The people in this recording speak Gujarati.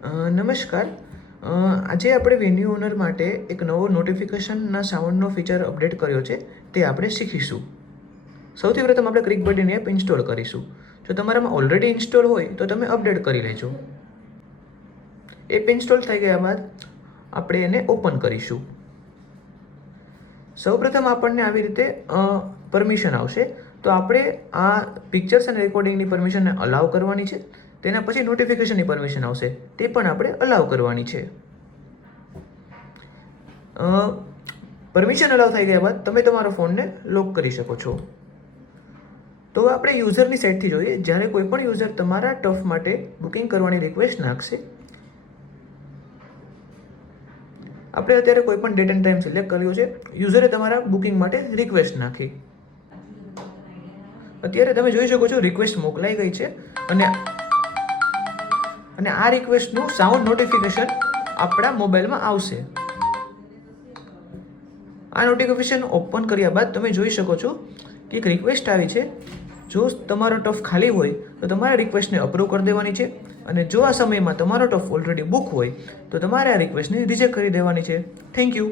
નમસ્કાર. આજે આપણે વેન્યુ ઓનર માટે એક નવો નોટિફિકેશનના સાઉન્ડનો ફીચર અપડેટ કર્યો છે, તે આપણે શીખીશું. સૌથી પ્રથમ આપણે ક્રિકબડીની એપ ઇન્સ્ટોલ કરીશું. જો તમારામાં ઓલરેડી ઇન્સ્ટોલ હોય તો તમે અપડેટ કરી લેજો. એપ ઇન્સ્ટોલ થઈ ગયા બાદ આપણે એને ઓપન કરીશું. સૌપ્રથમ આપણને આવી રીતે પરમિશન આવશે, તો આપણે આ પિક્ચર્સ અને રેકોર્ડિંગની પરમિશનને અલાઉ કરવાની છે. તેના પછી નોટિફિકેશનની પરમિશન આવશે, તે પણ આપણે અલાઉ કરવાની છે. પરમિશન અલાઉ થઈ ગયા બાદ તમે તમારો ફોનને લોક કરી શકો છો. તો આપણે યુઝરની સાઇડથી જોઈએ. જ્યારે કોઈ પણ યુઝર તમારા ટફ માટે બુકિંગ કરવાની રિક્વેસ્ટ નાખશે, આપણે અત્યારે કોઈ પણ ડેટ એન્ડ ટાઈમ સિલેક્ટ કર્યો છે. યુઝરે તમારા બુકિંગ માટે રિક્વેસ્ટ નાખી. અત્યારે તમે જોઈ શકો છો રિક્વેસ્ટ મોકલાઈ ગઈ છે અને આ રિક્વેસ્ટનું સાઉન્ડ નોટિફિકેશન આપણા મોબાઈલમાં આવશે. આ નોટિફિકેશન ઓપન કર્યા બાદ તમે જોઈ શકો છો કે એક રિક્વેસ્ટ આવી છે. જો તમારો ટફ ખાલી હોય તો તમારે રિક્વેસ્ટને અપ્રૂવ કરી દેવાની છે, અને જો આ સમયમાં તમારો ટફ ઓલરેડી બુક હોય તો તમારે આ રિક્વેસ્ટને રિજેક્ટ કરી દેવાની છે. Thank you.